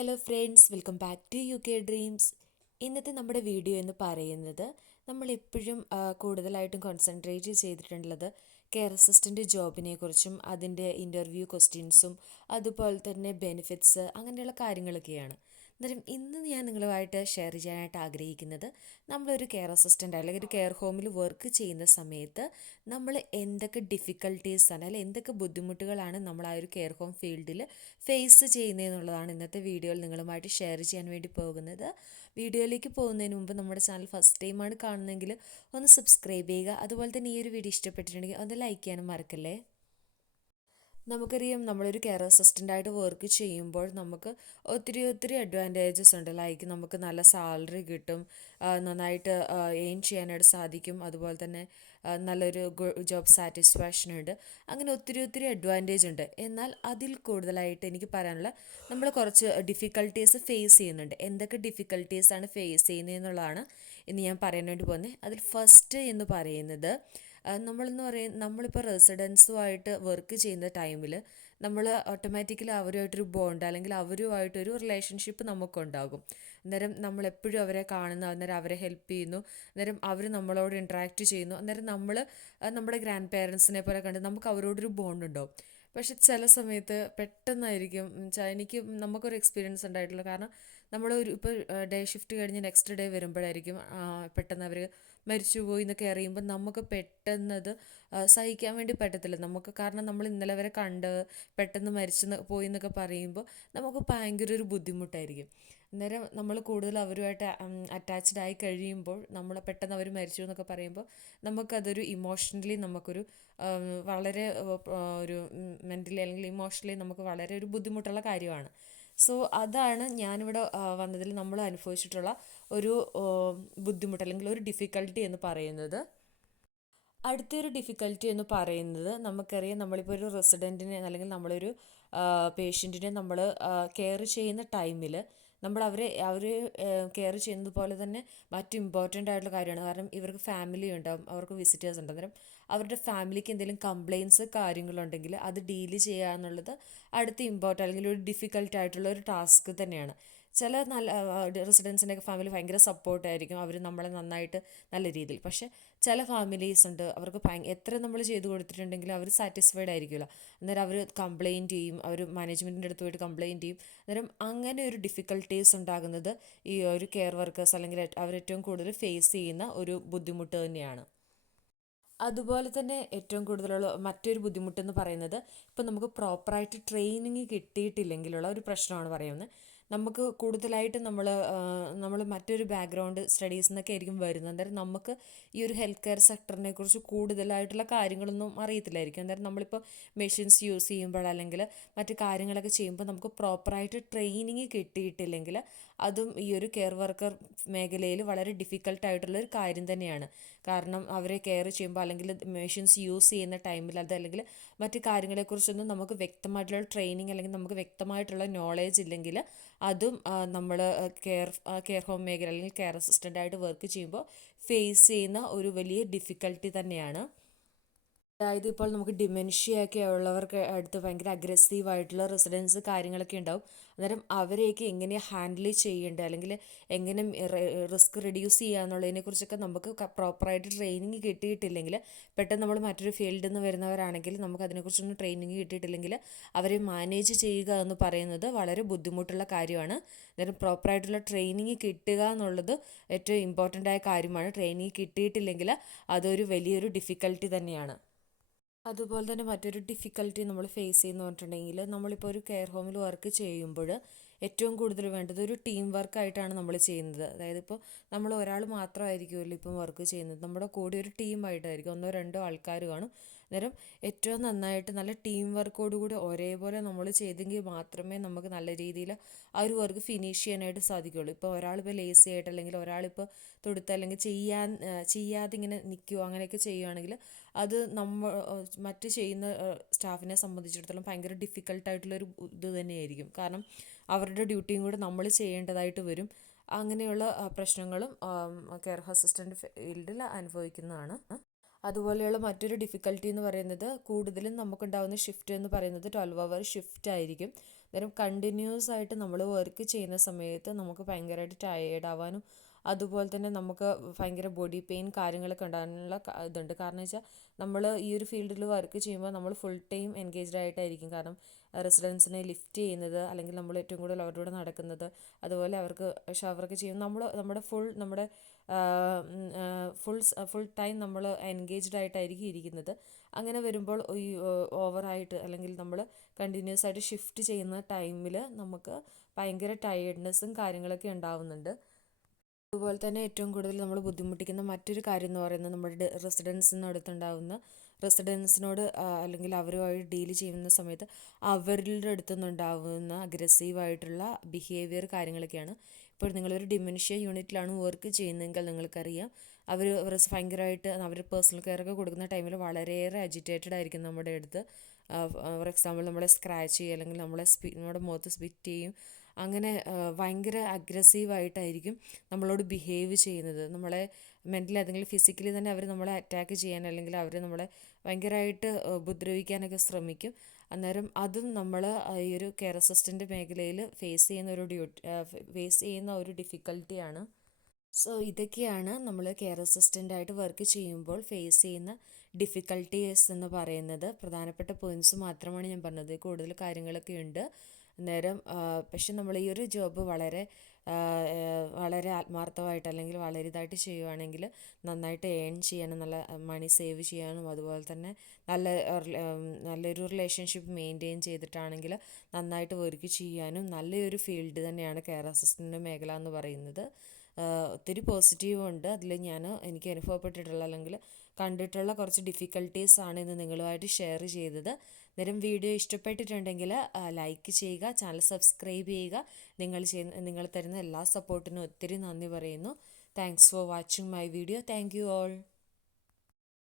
Hello friends, welcome back to U K dreams. ഇന്നത്തെ നമ്മുടെ video എന്ന് പറയുന്നത് നമ്മളെപ്പോഴും കൂടുതലായിട്ടും കോൺസെൻട്രേറ്റ് ചെയ്തിട്ടുള്ളത് കെയർ അസിസ്റ്റൻ്റ് ജോബിനെ കുറിച്ചും അതിൻ്റെ ഇൻ്റർവ്യൂ ക്വസ്റ്റ്യൻസും അതുപോലെ തന്നെ ബെനിഫിറ്റ്സ് അങ്ങനെയുള്ള കാര്യങ്ങളൊക്കെയാണ്. അന്നേരം ഇന്ന് ഞാൻ നിങ്ങളുമായിട്ട് ഷെയർ ചെയ്യാനായിട്ട് ആഗ്രഹിക്കുന്നത് നമ്മളൊരു കെയർ അസിസ്റ്റൻ്റ് അല്ലെങ്കിൽ ഒരു കെയർ ഹോമിൽ വർക്ക് ചെയ്യുന്ന സമയത്ത് നമ്മൾ എന്തൊക്കെ ഡിഫിക്കൽട്ടീസാണ് അല്ലെങ്കിൽ എന്തൊക്കെ ബുദ്ധിമുട്ടുകളാണ് നമ്മൾ ആ ഒരു കെയർ ഹോം ഫീൽഡിൽ ഫേസ് ചെയ്യുന്നതെന്നുള്ളതാണ് ഇന്നത്തെ വീഡിയോയിൽ നിങ്ങളുമായിട്ട് ഷെയർ ചെയ്യാൻ വേണ്ടി പോകുന്നത്. വീഡിയോയിലേക്ക് പോകുന്നതിന് മുമ്പ് നമ്മുടെ ചാനൽ ഫസ്റ്റ് ടൈമാണ് കാണുന്നതെങ്കിൽ ഒന്ന് സബ്സ്ക്രൈബ് ചെയ്യുക. അതുപോലെ തന്നെ ഈ ഒരു വീഡിയോ ഇഷ്ടപ്പെട്ടിട്ടുണ്ടെങ്കിൽ ഒന്ന് ലൈക്ക് ചെയ്യാനും മറക്കല്ലേ. നമുക്കറിയാം, നമ്മളൊരു കെയർ അസിസ്റ്റൻ്റായിട്ട് വർക്ക് ചെയ്യുമ്പോൾ നമുക്ക് ഒത്തിരി അഡ്വാൻറ്റേജസ് ഉണ്ട്. ലൈക്ക് നമുക്ക് നല്ല സാലറി കിട്ടും, നന്നായിട്ട് എയിം ചെയ്യാനായിട്ട് സാധിക്കും, അതുപോലെ തന്നെ നല്ലൊരു ജോബ് സാറ്റിസ്ഫാക്ഷൻ ഉണ്ട്. അങ്ങനെ ഒത്തിരി അഡ്വാൻറ്റേജ് ഉണ്ട്. എന്നാൽ അതിൽ കൂടുതലായിട്ട് എനിക്ക് പറയാനുള്ള നമ്മൾ കുറച്ച് ഡിഫിക്കൽട്ടീസ് ഫേസ് ചെയ്യുന്നുണ്ട്. എന്തൊക്കെ ഡിഫിക്കൽട്ടീസാണ് ഫേസ് ചെയ്യുന്നതെന്നുള്ളതാണ് ഇന്ന് ഞാൻ പറയാൻ വേണ്ടി പോകുന്നത്. അതിൽ ഫസ്റ്റ് എന്ന് പറയുന്നത് നമ്മളിപ്പോൾ റെസിഡൻസുമായിട്ട് വർക്ക് ചെയ്യുന്ന ടൈമിൽ നമ്മൾ ഓട്ടോമാറ്റിക്കലി അവരുമായിട്ടൊരു ബോണ്ട് അല്ലെങ്കിൽ അവരുമായിട്ടൊരു റിലേഷൻഷിപ്പ് നമുക്കുണ്ടാകും. അന്നേരം നമ്മളെപ്പോഴും അവരെ കാണുന്നു, അന്നേരം അവരെ ഹെൽപ്പ് ചെയ്യുന്നു, അന്നേരം അവർ നമ്മളോട് ഇൻട്രാക്ട് ചെയ്യുന്നു. അന്നേരം നമ്മൾ നമ്മുടെ ഗ്രാൻഡ് പേരൻസിനെ പോലെ കണ്ട് നമുക്ക് അവരോടൊരു ബോണ്ട് ഉണ്ടാവും. പക്ഷെ ചില സമയത്ത് പെട്ടെന്നായിരിക്കും എനിക്ക് നമുക്കൊരു എക്സ്പീരിയൻസ് ഉണ്ടായിട്ടുള്ളൂ. കാരണം ഇപ്പോൾ ഡേ ഷിഫ്റ്റ് കഴിഞ്ഞ് നെക്സ്റ്റ് ഡേ വരുമ്പോഴായിരിക്കും പെട്ടെന്ന് അവർ മരിച്ചുപോയി എന്നൊക്കെ അറിയുമ്പോൾ നമുക്ക് പെട്ടെന്നത് സഹിക്കാൻ വേണ്ടി പറ്റത്തില്ല നമുക്ക്. കാരണം നമ്മൾ ഇന്നലെ വരെ കണ്ട് പെട്ടെന്ന് മരിച്ചു പോയി എന്നൊക്കെ പറയുമ്പോൾ നമുക്ക് ഭയങ്കര ഒരു ബുദ്ധിമുട്ടായിരിക്കും. അന്നേരം നമ്മൾ കൂടുതൽ അവരുമായിട്ട് അറ്റാച്ച്ഡ് ആയി കഴിയുമ്പോൾ നമ്മൾ പെട്ടെന്ന് അവർ മരിച്ചു എന്നൊക്കെ പറയുമ്പോൾ നമുക്കതൊരു ഇമോഷണലി നമുക്കൊരു വളരെ ഒരു മെൻ്റലി അല്ലെങ്കിൽ ഇമോഷണലി നമുക്ക് വളരെ ഒരു ബുദ്ധിമുട്ടുള്ള കാര്യമാണ്. സോ അതാണ് ഞാനിവിടെ വന്നതിൽ നമ്മൾ അനുഭവിച്ചിട്ടുള്ള ഒരു ബുദ്ധിമുട്ട് അല്ലെങ്കിൽ ഒരു ഡിഫിക്കൽട്ടി എന്ന് പറയുന്നത്. അടുത്തൊരു ഡിഫിക്കൽട്ടി എന്ന് പറയുന്നത് നമുക്കറിയാം, നമ്മളിപ്പോൾ ഒരു റെസിഡൻറ്റിനെ അല്ലെങ്കിൽ നമ്മളൊരു പേഷ്യൻറ്റിനെ നമ്മൾ കെയർ ചെയ്യുന്ന ടൈമിൽ നമ്മൾ അവർ കെയർ ചെയ്യുന്നത് പോലെ തന്നെ മറ്റു ഇമ്പോർട്ടൻ്റ് ആയിട്ടുള്ള കാര്യമാണ്. കാരണം ഇവർക്ക് ഫാമിലി ഉണ്ടാവും, അവർക്ക് വിസിറ്റേഴ്സ് ഉണ്ട്. അന്നേരം അവരുടെ ഫാമിലിക്ക് എന്തെങ്കിലും കംപ്ലയിൻസ് കാര്യങ്ങളുണ്ടെങ്കിൽ അത് ഡീൽ ചെയ്യുക എന്നുള്ളത് അടുത്ത ഇമ്പോർട്ടൻ്റ് അല്ലെങ്കിൽ ഒരു ഡിഫിക്കൽട്ട് ആയിട്ടുള്ള ഒരു ടാസ്ക് തന്നെയാണ്. ചില നല്ല റെസിഡൻസിൻ്റെയൊക്കെ ഫാമിലി ഭയങ്കര സപ്പോർട്ടായിരിക്കും, അവർ നമ്മളെ നന്നായിട്ട് നല്ല രീതിയിൽ. പക്ഷേ ചില ഫാമിലീസ് ഉണ്ട്, അവർക്ക് എത്ര നമ്മൾ ചെയ്തു കൊടുത്തിട്ടുണ്ടെങ്കിലും അവർ സാറ്റിസ്ഫൈഡ് ആയിരിക്കില്ല. അന്നേരം അവർ കംപ്ലയിൻറ്റ് ചെയ്യും, അവർ മാനേജ്മെൻറ്റിൻ്റെ അടുത്ത് പോയിട്ട് കംപ്ലയിൻറ്റ് ചെയ്യും. അന്നേരം അങ്ങനെ ഒരു ഡിഫിക്കൽട്ടീസ് ഉണ്ടാകുന്നത് ഈ ഒരു കെയർ വർക്കേഴ്സ് അല്ലെങ്കിൽ അവരേറ്റവും കൂടുതൽ ഫേസ് ചെയ്യുന്ന ഒരു ബുദ്ധിമുട്ട് തന്നെയാണ്. അതുപോലെ തന്നെ ഏറ്റവും കൂടുതലുള്ള മറ്റൊരു ബുദ്ധിമുട്ടെന്ന് പറയുന്നത് ഇപ്പം നമുക്ക് പ്രോപ്പറായിട്ട് ട്രെയിനിങ് കിട്ടിയിട്ടില്ലെങ്കിലുള്ള ഒരു പ്രശ്നമാണ് പറയുന്നത്. നമുക്ക് കൂടുതലായിട്ട് നമ്മൾ മറ്റൊരു ബാക്ക്ഗ്രൗണ്ട് സ്റ്റഡീസ് എന്നൊക്കെ ആയിരിക്കും വരുന്നത്. അന്നേരം നമുക്ക് ഈ ഒരു ഹെൽത്ത് കെയർ സെക്ടറിനെ കുറിച്ച് കൂടുതലായിട്ടുള്ള കാര്യങ്ങളൊന്നും അറിയത്തില്ലായിരിക്കും. അന്നേരം നമ്മളിപ്പോൾ മെഷീൻസ് യൂസ് ചെയ്യുമ്പോൾ അല്ലെങ്കിൽ മറ്റു കാര്യങ്ങളൊക്കെ ചെയ്യുമ്പോൾ നമുക്ക് പ്രോപ്പറായിട്ട് ട്രെയിനിങ് കിട്ടിയിട്ടില്ലെങ്കിൽ അതും ഈ ഒരു കെയർ വർക്കർ മേഖലയിൽ വളരെ ഡിഫിക്കൽട്ടായിട്ടുള്ളൊരു കാര്യം തന്നെയാണ്. കാരണം അവരെ കെയർ ചെയ്യുമ്പോൾ അല്ലെങ്കിൽ മെഷീൻസ് യൂസ് ചെയ്യുന്ന ടൈമിൽ അല്ലെങ്കിൽ മറ്റു കാര്യങ്ങളെക്കുറിച്ചൊന്നും നമുക്ക് വ്യക്തമായിട്ടുള്ള ട്രെയിനിങ് അല്ലെങ്കിൽ നമുക്ക് വ്യക്തമായിട്ടുള്ള നോളേജ് ഇല്ലെങ്കിൽ അതും നമ്മൾ കെയർ ഹോം മേഖല അല്ലെങ്കിൽ കെയർ അസിസ്റ്റൻ്റായിട്ട് വർക്ക് ചെയ്യുമ്പോൾ ഫേസ് ചെയ്യുന്ന ഒരു വലിയ ഡിഫിക്കൽട്ടി തന്നെയാണ്. അതായത് ഇപ്പോൾ നമുക്ക് ഡിമെൻഷ്യ ഒക്കെ ഉള്ളവർക്ക് അടുത്ത് ഭയങ്കര അഗ്രസീവായിട്ടുള്ള റെസിഡൻസ് കാര്യങ്ങളൊക്കെ ഉണ്ടാവും. അന്നേരം അവരെയൊക്കെ എങ്ങനെയാണ് ഹാൻഡിൽ ചെയ്യേണ്ടത് അല്ലെങ്കിൽ എങ്ങനെ റിസ്ക് റെഡ്യൂസ് ചെയ്യുക എന്നുള്ളതിനെക്കുറിച്ചൊക്കെ നമുക്ക് പ്രോപ്പറായിട്ട് ട്രെയിനിങ് കിട്ടിയിട്ടില്ലെങ്കിൽ, പെട്ടെന്ന് നമ്മൾ മറ്റൊരു ഫീൽഡിൽ നിന്ന് വരുന്നവരാണെങ്കിൽ നമുക്ക് അതിനെക്കുറിച്ചൊന്നും ട്രെയിനിങ് കിട്ടിയിട്ടില്ലെങ്കിൽ അവരെ മാനേജ് ചെയ്യുക എന്ന് പറയുന്നത് വളരെ ബുദ്ധിമുട്ടുള്ള കാര്യമാണ്. അന്നേരം പ്രോപ്പറായിട്ടുള്ള ട്രെയിനിങ് കിട്ടുക എന്നുള്ളത് ഏറ്റവും ഇമ്പോർട്ടൻ്റ് ആയ കാര്യമാണ്. ട്രെയിനിങ് കിട്ടിയിട്ടില്ലെങ്കിൽ അതൊരു വലിയൊരു ഡിഫിക്കൽട്ടി തന്നെയാണ്. അതുപോലെ തന്നെ മറ്റൊരു ഡിഫിക്കൽട്ടി നമ്മൾ ഫേസ് ചെയ്യുന്ന പറഞ്ഞിട്ടുണ്ടെങ്കിൽ, നമ്മളിപ്പോൾ ഒരു കെയർ ഹോമിൽ വർക്ക് ചെയ്യുമ്പോൾ ഏറ്റവും കൂടുതൽ വേണ്ടത് ഒരു ടീം വർക്കായിട്ടാണ് നമ്മൾ ചെയ്യുന്നത്. അതായത് ഇപ്പോൾ നമ്മൾ ഒരാൾ മാത്രമായിരിക്കുമല്ലോ ഇപ്പം വർക്ക് ചെയ്യുന്നത്, നമ്മുടെ കൂടെ ഒരു ടീമായിട്ടായിരിക്കും, ഒന്നോ രണ്ടോ ആൾക്കാർ കാണും. അന്നേരം ഏറ്റവും നന്നായിട്ട് നല്ല ടീം വർക്കോടുകൂടി ഒരേപോലെ നമ്മൾ ചെയ്തെങ്കിൽ മാത്രമേ നമുക്ക് നല്ല രീതിയിൽ ആ ഒരു വർക്ക് ഫിനിഷ് ചെയ്യാനായിട്ട് സാധിക്കുകയുള്ളൂ. ഇപ്പോൾ ഒരാളിപ്പോൾ ലേസി ആയിട്ട് അല്ലെങ്കിൽ ഒരാളിപ്പോൾ തൊടുത്ത് അല്ലെങ്കിൽ ചെയ്യാതെ ഇങ്ങനെ നിൽക്കുകയോ അങ്ങനെയൊക്കെ ചെയ്യുകയാണെങ്കിൽ അത് മറ്റ് ചെയ്യുന്ന സ്റ്റാഫിനെ സംബന്ധിച്ചിടത്തോളം ഭയങ്കര ഡിഫിക്കൽട്ടായിട്ടുള്ളൊരു ഇത് തന്നെയായിരിക്കും. കാരണം അവരുടെ ഡ്യൂട്ടിയും കൂടെ നമ്മൾ ചെയ്യേണ്ടതായിട്ട് വരും. അങ്ങനെയുള്ള പ്രശ്നങ്ങളും കെയർ അസിസ്റ്റൻ്റ് ഫീൽഡിൽ അനുഭവിക്കുന്നതാണ്. അതുപോലെയുള്ള മറ്റൊരു ഡിഫിക്കൽട്ടി എന്ന് പറയുന്നത് കൂടുതലും നമുക്കുണ്ടാകുന്ന ഷിഫ്റ്റ് എന്ന് പറയുന്നത് 12 hour ഷിഫ്റ്റ് ആയിരിക്കും. അന്നേരം കണ്ടിന്യൂസ് ആയിട്ട് നമ്മൾ വർക്ക് ചെയ്യുന്ന സമയത്ത് നമുക്ക് ഭയങ്കരമായിട്ട് ടയേർഡ് ആവാനും അതുപോലെ തന്നെ നമുക്ക് ഭയങ്കര ബോഡി പെയിൻ കാര്യങ്ങളൊക്കെ ഉണ്ടാകാനുള്ള ഇതുണ്ട്. കാരണം വെച്ചാൽ നമ്മൾ ഈ ഒരു ഫീൽഡിൽ വർക്ക് ചെയ്യുമ്പോൾ നമ്മൾ ഫുൾ ടൈം എൻഗേജ്ഡ് ആയിട്ടായിരിക്കും. കാരണം റെസിഡൻസിനെ ലിഫ്റ്റ് ചെയ്യുന്നത്, അല്ലെങ്കിൽ നമ്മൾ ഏറ്റവും കൂടുതൽ അവരുടെ കൂടെ നടക്കുന്നത്, അതുപോലെ അവർക്ക് ഷവറൊക്കെ ചെയ്യുന്നത്, നമ്മുടെ ഫുൾ ടൈം നമ്മൾ എൻഗേജ്ഡ് ആയിട്ടായിരിക്കും ഇരിക്കുന്നത്. അങ്ങനെ വരുമ്പോൾ ഈ ഓവറായിട്ട് അല്ലെങ്കിൽ നമ്മൾ കണ്ടിന്യൂസ് ആയിട്ട് ഷിഫ്റ്റ് ചെയ്യുന്ന ടൈമിൽ നമുക്ക് ഭയങ്കര ടയേർഡ്നെസ്സും കാര്യങ്ങളൊക്കെ ഉണ്ടാവുന്നുണ്ട്. അതുപോലെ തന്നെ ഏറ്റവും കൂടുതൽ നമ്മൾ ബുദ്ധിമുട്ടിക്കുന്ന മറ്റൊരു കാര്യം എന്ന് പറയുന്നത് നമ്മുടെ റെസിഡൻസിനോട് അല്ലെങ്കിൽ അവരുമായി ഡീൽ ചെയ്യുന്ന സമയത്ത് അവരുടെ അടുത്തുനിന്നുണ്ടാവുന്ന അഗ്രസീവായിട്ടുള്ള ബിഹേവിയർ കാര്യങ്ങളൊക്കെയാണ്. ഇപ്പോൾ നിങ്ങളൊരു ഡിമെൻഷ്യ യൂണിറ്റിലാണ് വർക്ക് ചെയ്യുന്നതെങ്കിൽ നിങ്ങൾക്കറിയാം, അവർ ഭയങ്കരമായിട്ട് അവർ പേഴ്സണൽ കെയർ ഒക്കെ കൊടുക്കുന്ന ടൈമിൽ വളരെയേറെ അജിറ്റേറ്റഡ് ആയിരിക്കും നമ്മുടെ അടുത്ത്. ഫോർ എക്സാമ്പിൾ നമ്മളെ സ്ക്രാച്ച് ചെയ്യുക, അല്ലെങ്കിൽ നമ്മുടെ മുഖത്ത് സ്പിറ്റ് ചെയ്യും. അങ്ങനെ ഭയങ്കര അഗ്രസീവായിട്ടായിരിക്കും നമ്മളോട് ബിഹേവ് ചെയ്യുന്നത്. നമ്മളെ മെൻ്റലി അല്ലെങ്കിൽ ഫിസിക്കലി തന്നെ അവർ നമ്മളെ അറ്റാക്ക് ചെയ്യാൻ, അല്ലെങ്കിൽ അവർ നമ്മളെ ഭയങ്കരമായിട്ട് ഉപദ്രവിക്കാനൊക്കെ ശ്രമിക്കും. അന്നേരം അതും നമ്മൾ ഈ ഒരു കെയർ അസിസ്റ്റൻ്റ് മേഖലയിൽ ഫേസ് ചെയ്യുന്ന ഒരു ഡിഫിക്കൽട്ടിയാണ്. സോ ഇതൊക്കെയാണ് നമ്മൾ കെയർ അസിസ്റ്റൻ്റായിട്ട് വർക്ക് ചെയ്യുമ്പോൾ ഫേസ് ചെയ്യുന്ന ഡിഫിക്കൽട്ടീസ് എന്ന് പറയുന്നത്. പ്രധാനപ്പെട്ട പോയിൻറ്റ്സ് മാത്രമാണ് ഞാൻ പറഞ്ഞത്, കൂടുതൽ കാര്യങ്ങളൊക്കെ ഉണ്ട്. അന്നേരം പക്ഷെ നമ്മൾ ഈ ഒരു ജോബ് വളരെ ആത്മാർത്ഥമായിട്ട് അല്ലെങ്കിൽ വളരെ ഇതായിട്ട് ചെയ്യുവാണെങ്കിൽ നന്നായിട്ട് ഏൺ ചെയ്യാനും, നല്ല മണി സേവ് ചെയ്യാനും, അതുപോലെ തന്നെ നല്ലൊരു റിലേഷൻഷിപ്പ് മെയിൻറ്റെയിൻ ചെയ്തിട്ടാണെങ്കിൽ നന്നായിട്ട് വർക്ക് ചെയ്യാനും നല്ലൊരു ഫീൽഡ് തന്നെയാണ് കെയർ അസിസ്റ്റൻ്റ് മേഖല എന്ന് പറയുന്നത്. ഒത്തിരി പോസിറ്റീവും ഉണ്ട് അതിൽ. എനിക്ക് അനുഭവപ്പെട്ടിട്ടുള്ള അല്ലെങ്കിൽ കണ്ടിട്ടുള്ള കുറച്ച് ഡിഫിക്കൽട്ടീസ് ആണ് ഇന്ന് നിങ്ങളുമായിട്ട് ഷെയർ ചെയ്തത്. അന്നേരം വീഡിയോ ഇഷ്ടപ്പെട്ടിട്ടുണ്ടെങ്കിൽ ലൈക്ക് ചെയ്യുക, ചാനൽ സബ്സ്ക്രൈബ് ചെയ്യുക. നിങ്ങൾ തരുന്ന എല്ലാ സപ്പോർട്ടിനും ഒത്തിരി നന്ദി പറയുന്നു. Thanks for watching my video. Thank you all.